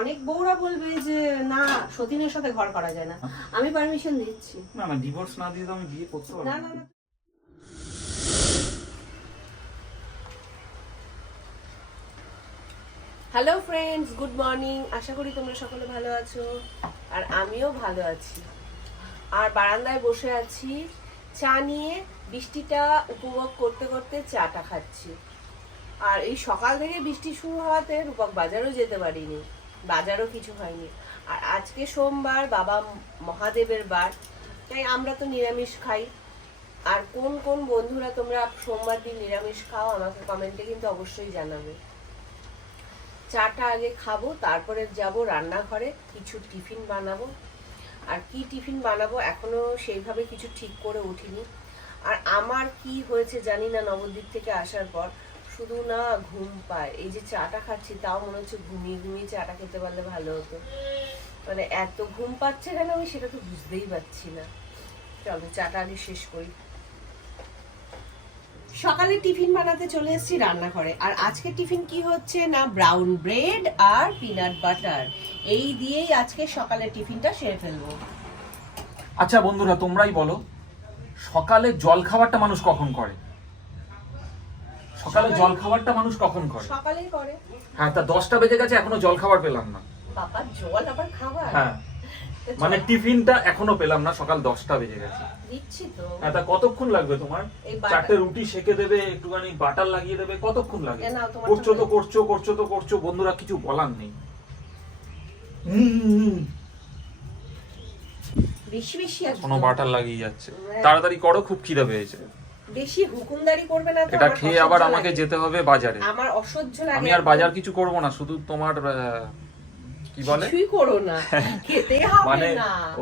অনেক বউরা বলবে যে না সতীনের সাথে ঘর করা যায় না। আমি পারমিশন দিচ্ছি। না না ডিভোর্স না দিয়ে তো আমি বিয়ে করতে পারব না। না না না। হ্যালো ফ্রেন্ডস গুড মর্নিং আশা করি তোমরা সকলে ভালো আছো আর আমিও ভালো আছি। আর বারান্দায় বসে আছি চা নিয়ে বৃষ্টিটা উপভোগ করতে করতে চাটা খাচ্ছি। আর এই সকাল থেকে বৃষ্টি শুরু হওয়াতে রূপক বাজারও যেতে পারিনি। বাজারও কিছু হয়নি। আর আজকে সোমবার বাবা মহাদেবের বার, তাই আমরা তো নিরামিষ খাই। আর কোন কোন বন্ধুরা তোমরা সোমবার দিন নিরামিষ খাও, আমাকে কমেন্টে কিন্তু অবশ্যই জানাবে। চাটা আগে খাব, তারপরে যাব রান্নাঘরে, কিছু টিফিন বানাবো। আর কি টিফিন বানাবো এখনও সেইভাবে কিছু ঠিক করে উঠিনি। আর আমার কি হয়েছে জানি না নবদ্বীপ থেকে আসার পর। শুধু না ঘুম পায়। এই যে চাটা খাচ্ছি, তাও মনে হচ্ছে ঘুমিয়ে ঘুমিয়ে চাটা খেতে পারলে ভালো হতো। মানে এত ঘুম পাচ্ছে কেন আমি সেটা তো বুঝতেই পারছি না। চলো, চাটা আগে শেষ করি। সকালে টিফিন বানাতে চলে এসেছি রান্নাঘরে। আর আজকে টিফিন কি হচ্ছে না, ব্রাউন ব্রেড আর পিনাট বাটার। এই দিয়েই আজকে সকালে টিফিনটা সেরে ফেলব। আচ্ছা বন্ধুরা, তোমরাই বলো, সকালে জল খাবারটা মানুষ কখন করে? সকালে জল খাবারটা মানুষ কখন করে? সকালেই করে। হ্যাঁ তা দশটা বেজে গেছে এখনও জল খাবার পেলাম না। বাবা জল আবার খাবার? হ্যাঁ। মানে টিফিনটা এখনও পেলাম না সকাল দশটা বেজে গেছে। দিচ্ছি তো। হ্যাঁ তা কতক্ষণ লাগবে তোমার? চারটে রুটি সেকে দেবে একটুখানি বাটার লাগিয়ে দেবে কতক্ষণ লাগে? করছ তো করছ করছ তো করছ বন্ধুরা কিছু বলার নেই। বেশি বেশি। কোনো বাটার লাগিয়ে যাচ্ছে। তাড়াতাড়ি করো খুব খিদে পেয়েছে। বেশি হুকুমদারি করবে না এটা খেয়ে আবার আমাকে যেতে হবে বাজারে। আমার অসহ্য লাগে আমি আর বাজার কিছু করব না শুধু তোমার কি বলে? কিছুই করো না। খেতে হবে মানে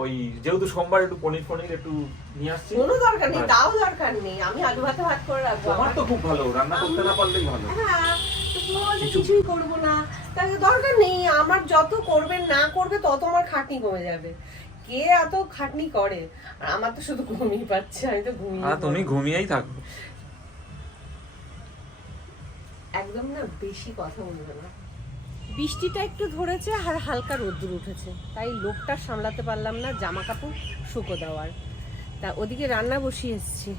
ওই যেহেতু সোমবার একটু পনির ফনির একটু নিয়ে আসছি। কোনো দরকার নেই তাও দরকার নেই। আমি আলু ভাতে ভাত করে রাখব। আমার তো খুব ভালো রান্না করতে না পারলেই ভালো। হ্যাঁ কিছুই করব না। তাহলে দরকার নেই আমার যত করবে না করবে তত আমার খাটনি কমে যাবে। কে এত খাটনি করে? আর আমার তো শুধু ঘুমিয়ে পাচ্ছে আমি তো ঘুমিয়ে আর তুমি ঘুমিয়েই থাকো। একদম না বেশি কথা বলবে না। বৃষ্টিটা একটু ধরেছে আর হালকা রোদ্দুর উঠেছে। তাই লোকটা সামলাতে পারলাম না জামা কাপড় শুকো দেওয়ার। তা ওদিকে রান্না বসিয়ে এসেছি।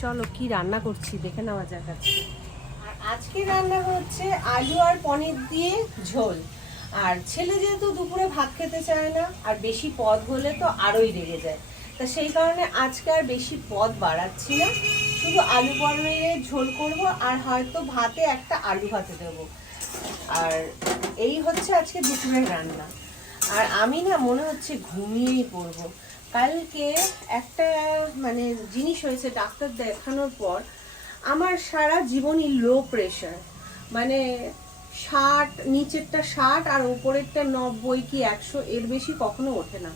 চলো কি রান্না করছি দেখে নেওয়া যাক আজকে। আর আজকে রান্না হচ্ছে আলু আর পনির দিয়ে ঝোল। আর ছেলে যেহেতু দুপুরে ভাত খেতে চায় না, আর বেশি পদ হলে তো আরোই রেগে যায়। তা সেই কারণে আজকে আর বেশি পদ বাড়াচ্ছি না, শুধু আলু পনিরের ঝোল করব আর হয়তো ভাতে একটা আলু ভাতে দেবো। আর এই হচ্ছে আজকে দুপুরের রান্না। আর আমি না মনে হচ্ছে ঘুমিয়েই পড়ব। কালকে একটা মানে জিনিস হয়েছে ডাক্তার দেখানোর পর, আমার সারা জীবনই লো প্রেশার মানে ষাট, নিচেরটা ষাট আর উপরেরটা নব্বই কি একশো, এর বেশি কখনো ওঠে না।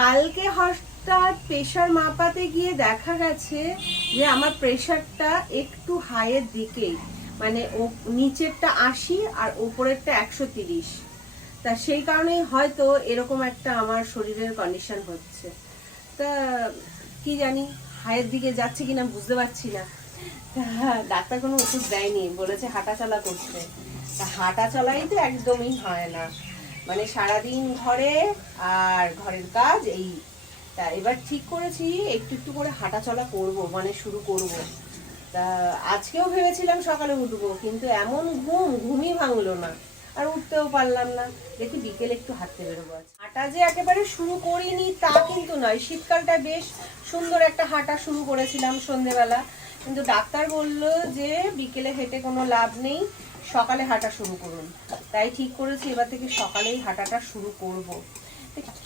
কালকে হঠাৎ প্রেশার মাপাতে গিয়ে দেখা গেছে যে আমার প্রেশারটা একটু হাইয়ের দিকেই মানে ও নিচেরটা আশি আর ওপরেরটা একশো তিরিশ। তা সেই কারণেই হয়তো এরকম একটা আমার শরীরের কন্ডিশন হচ্ছে। তা কি জানি হাইয়ের দিকে যাচ্ছে কিনা বুঝতে পারছি না। ডাক্তার কোনো ওষুধ দেয়নি, বলেছে হাঁটা চলা করতে। হাঁটা চলাই তো একদমই হয় না। মানে সারাদিন ঘরে আর ঘরের কাজ এই। তা এবার ঠিক করেছি, একটু একটু করে হাঁটা চলা করব মানে শুরু করব। তা আজকেও ভেবেছিলাম সকালে উঠবো, কিন্তু এমন ঘুম, ঘুমই ভাঙলো না। আর উঠতেও পারলাম না। দেখি বিকেলে একটু হাঁটতে বেরোবো আজ। হাঁটা যে একেবারে শুরু করিনি তা কিন্তু নয়, শীতকালটা বেশ সুন্দর একটা হাঁটা শুরু করেছিলাম সন্ধেবেলা। কিন্তু ডাক্তার বলল যে বিকেলে হেঁটে কোনো লাভ নেই। সকালে হাঁটা শুরু করুন। তাই ঠিক করেছি, এবার থেকে সকালেই হাঁটাটা শুরু করব।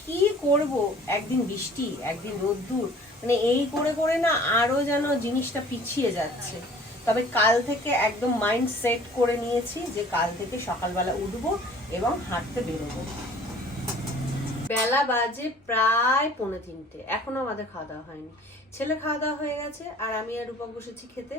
কি করব? একদিন বৃষ্টি, একদিন রোদ্দুর মানে এই করে করে না আরও যেন জিনিসটা পিছিয়ে যাচ্ছে। তবে কাল থেকে একদম মাইন্ড সেট করে নিয়েছি যে কাল থেকে সকালবেলা উঠবো এবং হাঁটতে বেরোবো। বেলা বাজে প্রায় পৌনে তিনটে। এখনও আমাদের খাওয়া দাওয়া হয়নি। ছেলে খাওয়া দাওয়া হয়ে গেছে আর আমি আর রূপক বসেছি খেতে।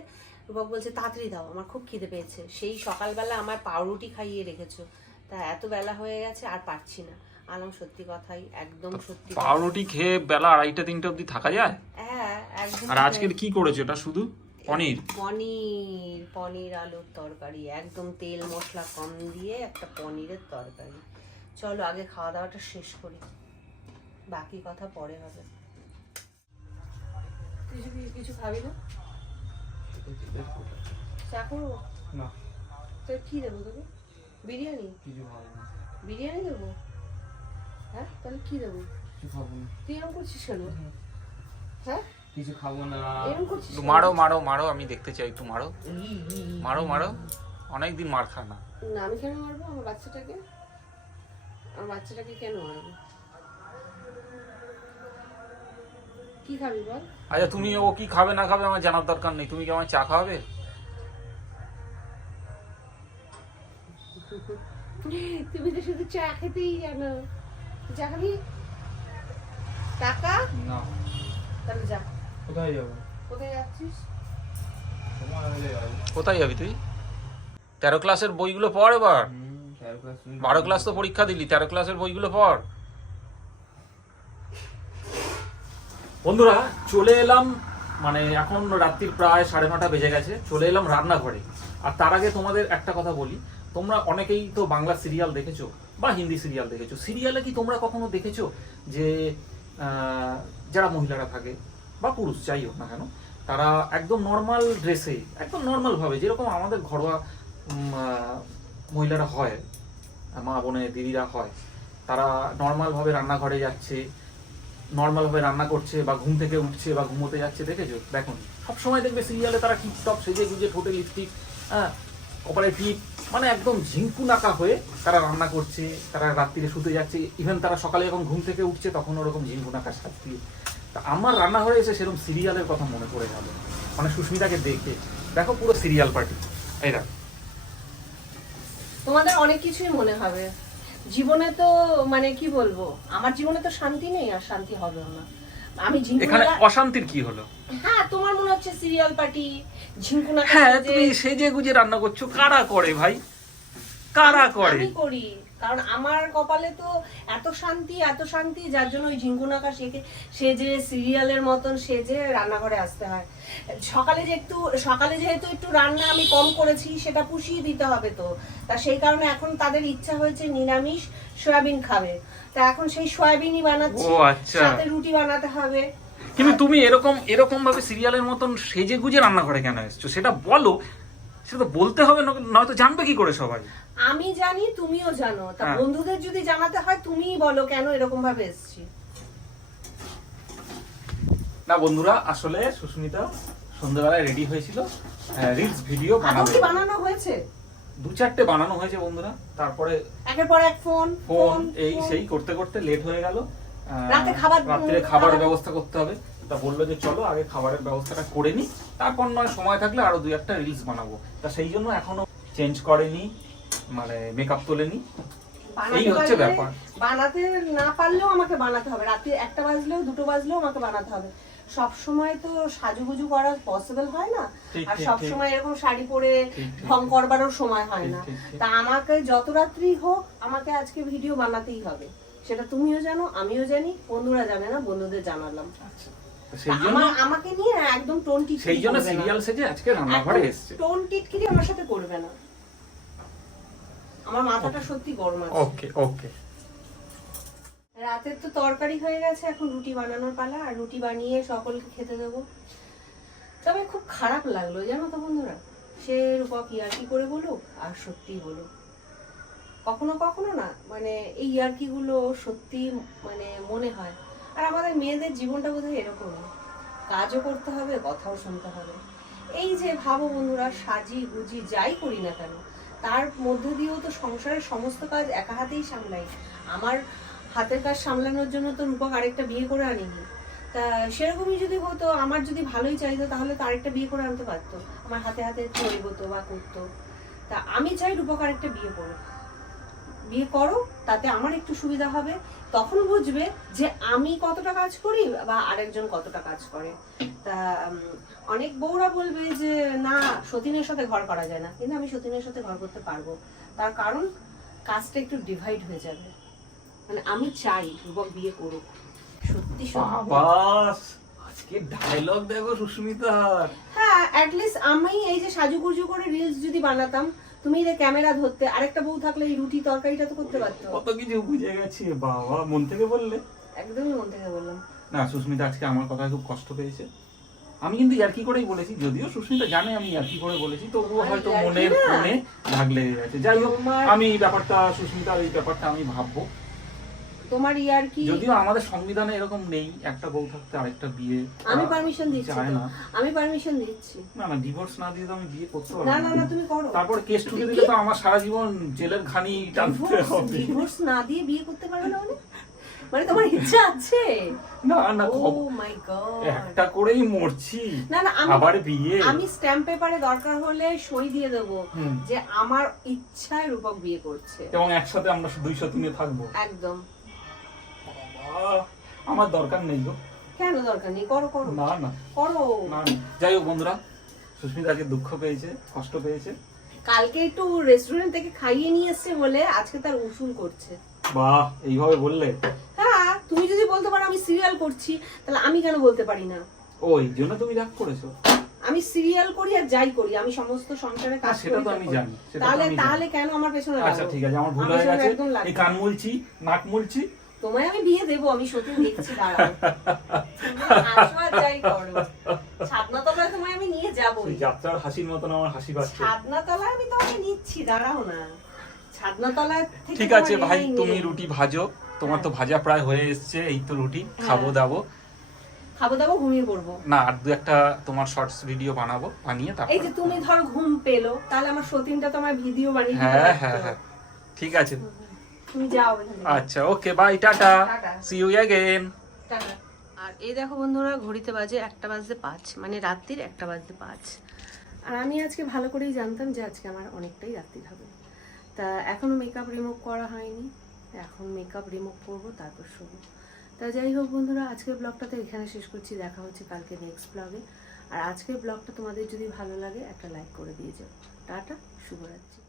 রূপক বলছে তাড়াতাড়ি দাও আমার খুব খিদে পেয়েছে। সেই সকালবেলা আমার পাউরুটি খাইয়ে রেখেছো। তা এত বেলা হয়ে গেছে আর পারছি না। আলম সত্যি কথাই একদম সত্যি পাউরুটি খেয়ে বেলা আড়াইটা তিনটা অবধি থাকা যায়? হ্যাঁ একদম আর আজকের কি করেছ? এটা শুধু পনির? পনির পনির আলুর তরকারি। একদম তেল মশলা কম দিয়ে একটা পনিরের তরকারি। চলো আগে খাওয়া দাওয়াটা শেষ করি। বাকি কথা পরে হবে। কিছু খাবি না? চা করব? না। তো কি দেবো তোকে? বিরিয়ানি? কিছু খাব না। বিরিয়ানি দেবো? হ্যাঁ? তাহলে কি দেবো? কিছু খাব না। তুই এরকম করছিস কেন? হ্যাঁ? কিছু খাব না। এরকম করছিস একটু মারো মারো মারো আমি দেখতে চাই একটু মারো। মারো মারো। অনেকদিন মার খা না। না আমি কেন মারবো? আমার বাচ্চাটাকে? আমার বাচ্চাটাকে কেন মারবো? কি খাবি বল? আচ্ছা তুমি ও কি খাবে না খাবে আমার জানার দরকার নেই। তুমি কি আমার চা খাওয়াবে? তুমি তো শুধু চা খেতেই জানো। চা খাবি? টাকা? না। তাহলে যা। কোথায় যাব? কোথায় যাচ্ছিস? কোথায় যাবি তুই? তেরো ক্লাসের বইগুলো পড় এবার। বারো ক্লাস তো পরীক্ষা দিলি, তেরো ক্লাসের বইগুলো পড়। বন্ধুরা, চলে এলাম মানে এখন রাত্রির প্রায় সাড়ে নটা বেজে গেছে, চলে এলাম রান্নাঘরে। আর তার আগে তোমাদের একটা কথা বলি, তোমরা অনেকেই তো বাংলা সিরিয়াল দেখেছ, বা হিন্দি সিরিয়াল দেখেছ। সিরিয়ালে কি তোমরা কখনো দেখেছ যে যারা মহিলারা থাকে, বা পুরুষ, যাই হোক না কেন, তারা একদম নর্মাল ড্রেসে একদম নর্মাল ভাবে, যেরকম আমাদের ঘরোয়া মহিলারা হয় মা বোনের দিদিরা হয়, তারা নর্মালভাবে রান্নাঘরে যাচ্ছে নর্মালভাবে রান্না করছে বা ঘুম থেকে উঠছে বা ঘুমোতে যাচ্ছে, দেখেছ? দেখো সবসময় দেখবে সিরিয়ালে তারা টিপ টপ সেজে গুজে, ঠোঁটে লিপস্টিক হ্যাঁ কপালে টিপ মানে একদম ঝিঙ্কু নাকা হয়ে তারা রান্না করছে, তারা রাত্রিরে শুতে যাচ্ছে ইভেন তারা সকালে যখন ঘুম থেকে উঠছে তখন ওরকম ঝিঙ্কু নাকা সাজছে। তা আমার রান্নাঘরে এসে সেরকম সিরিয়ালের কথা মনে পড়ে গেল। মানে সুস্মিতাকে দেখে, দেখো পুরো সিরিয়াল পার্টি দেখো। তোমাদের অনেক কিছুই মনে হবে। জীবনে তো মানে কি বলব আমার জীবনে তো শান্তি নেই আর শান্তি হবে না। আমি এখানে অশান্তির কি হলো? হ্যাঁ তোমার মনে হচ্ছে সিরিয়াল পার্টি ঝিঙ্কুনা হ্যাঁ তুমি সেজে গুজে রান্না করছ কারা করে ভাই? কারা করে? আমি করি। কারণ আমার কপালে তো এত শান্তি এত শান্তি যার জন্য ওই ঝিঙ্কুনাকা শেখে সেজে সিরিয়ালের মতন সেজে রান্নাঘরে আসতে হয়। সকালে যে একটু সকালে যেহেতু একটু রান্না আমি কম করেছি সেটা পুষিয়ে দিতে হবে তো। তা সেই কারণে এখন তাদের ইচ্ছা হয়েছে নিরামিষ সয়াবিন খাবে। তা এখন সেই সয়াবিনই বানাচ্ছি। আচ্ছা। সাথে রুটি বানাতে হবে। কিন্তু তুমি এরকম এরকম ভাবে সিরিয়ালের মতন সেজে গুজে রান্না করে কেন এসছো? সেটা বলো। সেটা তো বলতে হবে ন- নয়তো জানবে কি করে সবাই। আমি জানি তুমিও জানো। তা হ্যাঁ। বন্ধুদের যদি জানাতে হয় তুমিই বলো কেন এরকম ভাবে এসছি। না বন্ধুরা আসলে সুস্মিতা সন্ধ্যাবেলায় রেডি হয়েছিল। রিলস ভিডিও বানাবে কি বানানো হয়েছে? দু চারটে বানানো হয়েছে বন্ধুরা। তারপরে একের পর এক ফোন ফোন এই সেই করতে করতে লেট হয়ে গেল। রাতে খাবার- রাত্রে খাবারের খাবার- ব্যবস্থা করতে হবে। তা বলল যে চলো আগে খাবারের ব্যবস্থাটা করে নি। তারপর নয় সময় থাকলে আরও দুই একটা রিলস বানাবো। তা সেই জন্য এখনও চেঞ্জ করেনি মানে মেকআপ তোলেনি এই হচ্ছে ব্যাপার। বানাতে না পারলেও আমাকে বানাতে হবে। রাতে একটা বাজলেও দুটো বাজলেও আমাকে বানাতে হবে। সব সময় তো সাজুগুজু করা পসিবল হয় না। আর সব সময় এরকম শাড়ি পরে। ঢং করবারও সময় হয় না। তা আমাকে যত রাত্রি হোক আমাকে আজকে ভিডিও বানাতেই হবে। সেটা তুমিও জানো আমিও জানি বন্ধুরা জানে না বন্ধুদের জানালাম। আচ্ছা। সেই জন্য আমাকে নিয়ে একদম টোন টিটকিরি সেই জন্য সিরিয়াল সেজে আজকে রান্নাঘরে এসছে। টোন টিটকিরি আমার সাথে করবে না। আমার মাথাটা সত্যি গরম আছে। ওকে ওকে রাতের তো তরকারি হয়ে গেছে এখন রুটি বানানোর পালা আর রুটি বানিয়ে সকলকে খেতে দেবো। তবে খুব খারাপ লাগল জানো তো বন্ধুরা? সে রূপক ইয়ার্কি করে বলুক আর সত্যি বলুক। কখনো কখনো না মানে এই ইয়ার্কিগুলো সত্যি মানে মনে হয়। আর আমাদের মেয়েদের জীবনটা বোধহয় এরকমই কাজও করতে হবে, কথাও শুনতে হবে। এই যে ভাবো বন্ধুরা, সাজি গুজি যাই করি না কেন, তার মধ্যে দিয়েও তো সংসারের সমস্ত কাজ একা হাতেই সামলাই। আমার হাতের কাজ সামলানোর জন্য তো রূপক আরেকটা বিয়ে করে আনিনি। তা সেরকমই যদি হতো, আমার যদি ভালোই চাইতো, তাহলে তো আরেকটা বিয়ে করে আনতে পারতো। আমার হাতে হাতে একটু হতো বা করতো। তা আমি চাই রূপক আরেকটা বিয়ে করো বিয়ে করো তাতে আমার একটু সুবিধা হবে। তখন বুঝবে যে আমি কতটা কাজ করি বা আরেকজন কতটা কাজ করে। তা অনেক বউরা বলবে যে না সতীনের সাথে ঘর করা যায় না। কিন্তু আমি সতীনের সাথে ঘর করতে পারব। তার কারণ কাজটা একটু ডিভাইড হয়ে যাবে। মানে আমি চাই যুবক বিয়ে করুক। সত্যি সত্যি। আজকে ডায়লগ দেখো সুস্মিতার। হ্যাঁ অ্যাটলিস্ট আমি এই যে সাজুগুজু করে রিলস যদি বানাতাম তুমি যে ক্যামেরা ধরতে আরেকটা বউ থাকলে এই রুটি তরকারিটা তো করতে পারতো। কত কিছু বুঝে গেছি বাবা মন থেকে বললে। একদমই মন থেকে বললাম। না সুস্মিতা আজকে আমার কথায় খুব কষ্ট পেয়েছে। আমি কিন্তু ইয়ার্কি করেই বলেছি যদিও সুস্মিতা জানে আমি ইয়ার্কি করে বলেছি তবুও হয়তো মনে মনে ভাগ লেগে গেছে। যাই হোক আমি এই ব্যাপারটা সুস্মিতার এই ব্যাপারটা আমি ভাববো। তোমার ইয়ার কি? যদিও আমাদের সংবিধানে এরকম নেই একটা বউ থাকতে আরেকটা বিয়ে আমি পারমিশন দিচ্ছি না। আমি পারমিশন দিচ্ছি। না না ডিভোর্স না দিয়ে তো আমি বিয়ে করতে পারব না না। তুমি করো। তারপর কেস টুকে দিলে তো আমার সারা জীবন জেলের ঘানি টানতে হবে। ডিভোর্স না দিয়ে বিয়ে করতে পারবে না মানে? মানে তোমার ইচ্ছা আছে? না না ও মাই গড একটা করেই মরছি। না না আমি আবার বিয়ে? আমি স্ট্যাম্প পেপারে দরকার হলে সই দিয়ে দেবো যে আমার ইচ্ছায় রূপক বিয়ে করছে। এবং একসাথে আমরা দুইশো তিনে থাকব। একদম। আমার দরকার নেই গো। কেন দরকার নেই? করো করো। না না। করো। না না। যাই হোক বন্ধুরা সুস্মিতা আজকে দুঃখ পেয়েছে কষ্ট পেয়েছে। কালকে একটু রেস্টুরেন্ট থেকে খাইয়ে নিয়ে এসছে বলে আজকে তার উসুল করছে। বাহ এইভাবে বললে? হ্যাঁ তুমি যদি বলতে পারো আমি সিরিয়াল করছি তাহলে আমি কেন বলতে পারি না? ও এই জন্য তুমি রাগ করেছ? আমি সিরিয়াল করি আর যাই করি আমি সমস্ত সংসারে কাজ সেটা করি তো আমি। জানি, সেটা তো তাহলে আমি জানি। তাহলে কেন আমার পেছনে আচ্ছা লাগো? ঠিক আছে আমার ভুল আমার হয়ে গেছে। একদম এই কান মুলছি নাক মুলছি তোমায় আমি বিয়ে দেবো আমি সত্যি দেখছি দাঁড়াও। তুমি হাসো আর যাই করো। ছাদনা তোমায় আমি নিয়ে যাব যাত্রার হাসির মতন আমার হাসি পাচ্ছে ছাদনা তলায় আমি তোমাকে নিচ্ছি দাঁড়াও না। ছাদনা তলায় থেকে ঠিক আছে ভাই তুমি রুটি ভাজো। তোমার তো ভাজা প্রায় হয়ে এসছে এই তো রুটি। খাব হ্যাঁ। দাবো। খাব দাবো ঘুমিয়ে পড়ব। না আর দু একটা তোমার শর্টস ভিডিও বানাবো বানিয়ে এই যে তুমি ধরো ঘুম পেল তাহলে আমার সতীনটা তোমার ভিডিও বানিয়ে হ্যাঁ হ্যাঁ হ্যাঁ। ঠিক আছে। তুমি যাও আচ্ছা okay bye tata. Tata. See you again আর এই দেখো বন্ধুরা ঘড়িতে বাজে একটা বাজতে পাঁচ মানে রাত্রির একটা বাজতে পাঁচ। আর আমি আজকে ভালো করেই জানতাম যে আজকে আমার অনেকটাই রাত্রি হবে। তা এখনও মেকআপ রিমুভ করা হয়নি। এখন মেকআপ রিমুভ করব তারপর শোবো। তা যাই হোক বন্ধুরা আজকের ব্লগটা তো এখানে শেষ করছি। দেখা হচ্ছে কালকে নেক্সট ব্লগে আর আজকের ব্লগটা তোমাদের যদি ভালো লাগে একটা লাইক করে দিয়ে যাও। টাটা শুভরাত্রি।